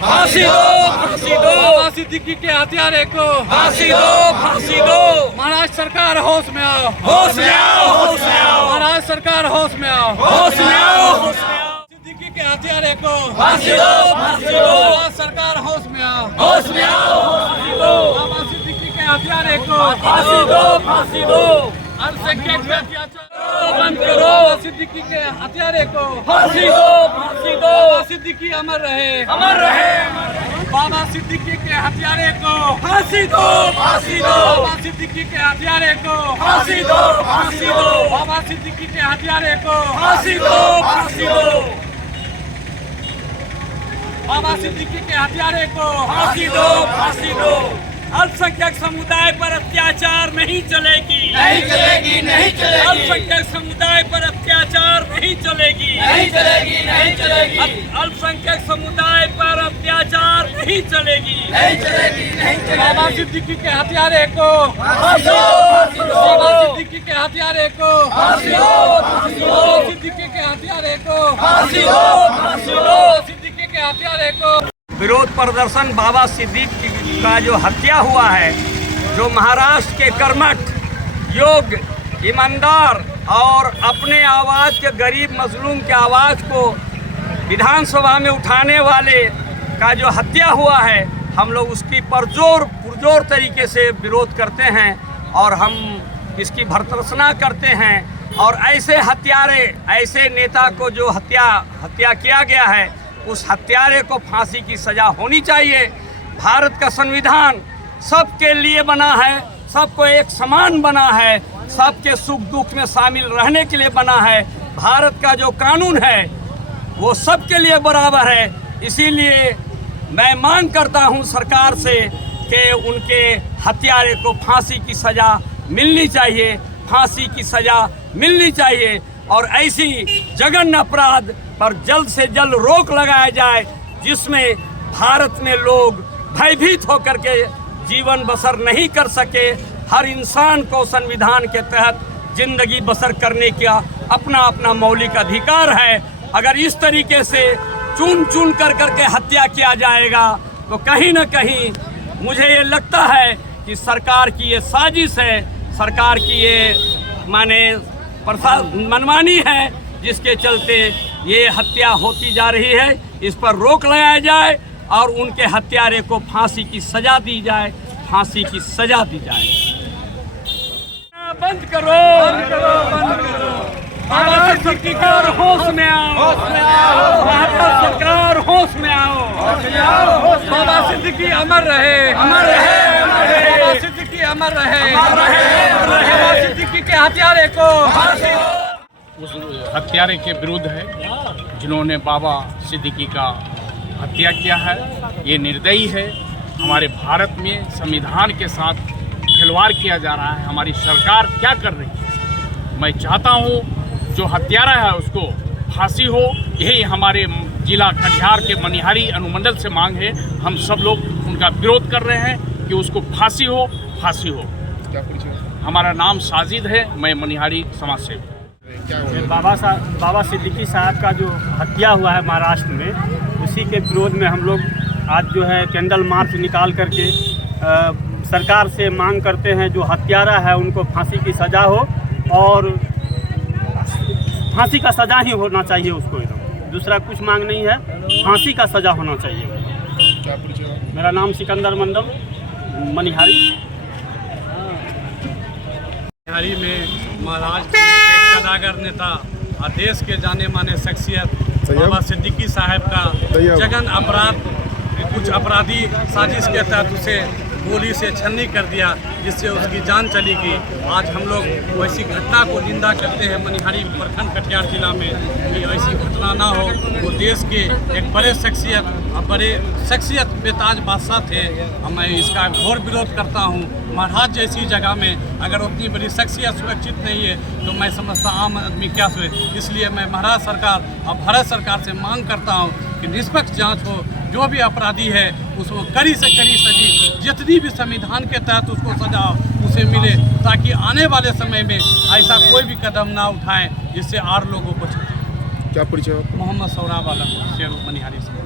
फांसी दो, फांसी दो। बाबा सिद्दीकी के हत्यारे को फांसी दो, फांसी दो। महाराष्ट्र सरकार होश में आओ, होश में आओ, होश में आओ। महाराष्ट्र सरकार होश में आओ, होश में आओ, होश में आओ। सिद्दीकी के हत्यारे को फांसी दो, फांसी दो। महाराष्ट्र सरकार होश में आओ, होश में आओ, फांसी दो। बाबा सिद्दीकी के हत्यारे को फांसी दो, फांसी दो। अल्पसंख्यक पे अत्याचार बंद करो। बाबा सिद्दीकी के हत्यारे को फांसी दो, फांसी दो। बाबा सिद्दीकी अमर रहे, अमर रहे। बाबा सिद्दीकी के हत्यारे को फांसी दो, फांसी दो। बाबा सिद्दीकी के हत्यारे को फांसी दो, फांसी दो। बाबा सिद्दीकी के हत्यारे को फांसी दो, फांसी दो। बाबा सिद्दीकी के हत्यारे को फांसी दो, फांसी दो। अल्पसंख्यक समुदाय पर अत्याचार नहीं चलेगी, नहीं चलेगी, नहीं चलेगी। अल्पसंख्यक समुदाय पर अत्याचार नहीं चलेगी, नहीं चलेगी, नहीं चलेगी। अल्पसंख्यक समुदाय पर अत्याचार नहीं चलेगी। नहीं चलेगी, नहीं चलेगी। बाबा सिद्दीकी के हत्यारे को फांसी दो, फांसी दो। बाबा सिद्दीकी के हत्यारे को फांसी दो, फांसी दो। बाबा सिद्दीकी के हत्यारे को फांसी दो, फांसी दो। बाबा सिद्दीकी के हत्यारे को विरोध प्रदर्शन बाबा सिद्दीकी का जो हत्या हुआ है, जो महाराष्ट्र के कर्मठ, योग्य, ईमानदार और अपने आवाज़ के गरीब मजलूम के आवाज़ को विधानसभा में उठाने वाले का जो हत्या हुआ है, हम लोग उसकी पुरजोर तरीके से विरोध करते हैं और हम इसकी भर्त्सना करते हैं। और ऐसे हत्यारे, ऐसे नेता को जो हत्या किया गया है, उस हत्यारे को फांसी की सज़ा होनी चाहिए। भारत का संविधान सबके लिए बना है, सबको एक समान बना है, सबके सुख दुख में शामिल रहने के लिए बना है। भारत का जो कानून है वो सबके लिए बराबर है। इसीलिए मैं मांग करता हूं सरकार से कि उनके हत्यारे को फांसी की सज़ा मिलनी चाहिए, फांसी की सज़ा मिलनी चाहिए। और ऐसी जघन्य अपराध पर जल्द से जल्द रोक लगाया जाए, जिसमें भारत में लोग भयभीत होकर के जीवन बसर नहीं कर सके। हर इंसान को संविधान के तहत जिंदगी बसर करने का अपना अपना मौलिक अधिकार है। अगर इस तरीके से चुन करके हत्या किया जाएगा तो कहीं न कहीं मुझे ये लगता है कि सरकार की ये साजिश है, सरकार की ये मनमानी है, जिसके चलते ये हत्या होती जा रही है। इस पर रोक लगाया जाए और उनके हत्यारे को फांसी की सजा दी जाए, फांसी की सजा दी जाए। बंद करो, बंद करो, बंद करो। बाबा सिद्दीकी सरकार होश में आओ, होश में आओ। बाबा सरकार होश में आओ, होश में आओ, होश में आओ। बाबा सिद्दीकी अमर रहे, अमर रहे, अमर रहे। बाबा सिद्दीकी अमर रहे, अमर रहे, अमर रहे। बाबा सिद्दीकी के हत्यारे को फांसी दो। उस हत्यारे के विरुद्ध है जिन्होंने बाबा सिद्दीकी का हत्या किया है। ये निर्दयी है। हमारे भारत में संविधान के साथ खिलवाड़ किया जा रहा है। हमारी सरकार क्या कर रही है? मैं चाहता हूँ जो हत्यारा है उसको फांसी हो। यही हमारे जिला कटिहार के मनिहारी अनुमंडल से मांग है। हम सब लोग उनका विरोध कर रहे हैं कि उसको फांसी हो, फांसी हो। हमारा नाम साजिद है, मैं मनिहारी समाज सेवक। बाबा सिद्दीकी साहब का जो हत्या हुआ है महाराष्ट्र में, उसी के विरोध में हम लोग आज जो है कैंडल मार्च निकाल करके सरकार से मांग करते हैं जो हत्यारा है उनको फांसी की सज़ा हो, और फांसी का सज़ा ही होना चाहिए उसको। एकदम दूसरा कुछ मांग नहीं है, फांसी का सज़ा होना चाहिए। मेरा नाम सिकंदर मंडल, मनिहारी। मनिहारी में महाराष्ट्र के एक कदागर नेता और देश के जाने माने शख्सियत बाबा सिद्दीकी साहब का जघन अपराध, कुछ अपराधी साजिश के तहत उसे गोली से छन्नी कर दिया, जिससे उसकी जान चली गई। आज हम लोग वैसी घटना को निंदा करते हैं मनिहारी प्रखंड कटिहार जिला में, कि ऐसी घटना ना हो। वो देश के एक बड़े शख्सियत बेताज बादशाह थे। मैं इसका घोर विरोध करता हूँ। महाराज जैसी जगह में अगर उतनी बड़ी शख्सियत सुरक्षित नहीं है तो मैं समझता आम आदमी क्या सोचे। इसलिए मैं महाराष्ट्र सरकार और भारत सरकार से मांग करता हूँ कि निष्पक्ष जांच हो। जो भी अपराधी है उसको कड़ी से कड़ी सजा, जितनी भी संविधान के तहत उसको सजा उसे मिले, ताकि आने वाले समय में ऐसा कोई भी कदम ना उठाएं जिससे और लोगों को क्षति। क्या परिचय? मोहम्मद सौराब आलम, शेर मनिहारी से।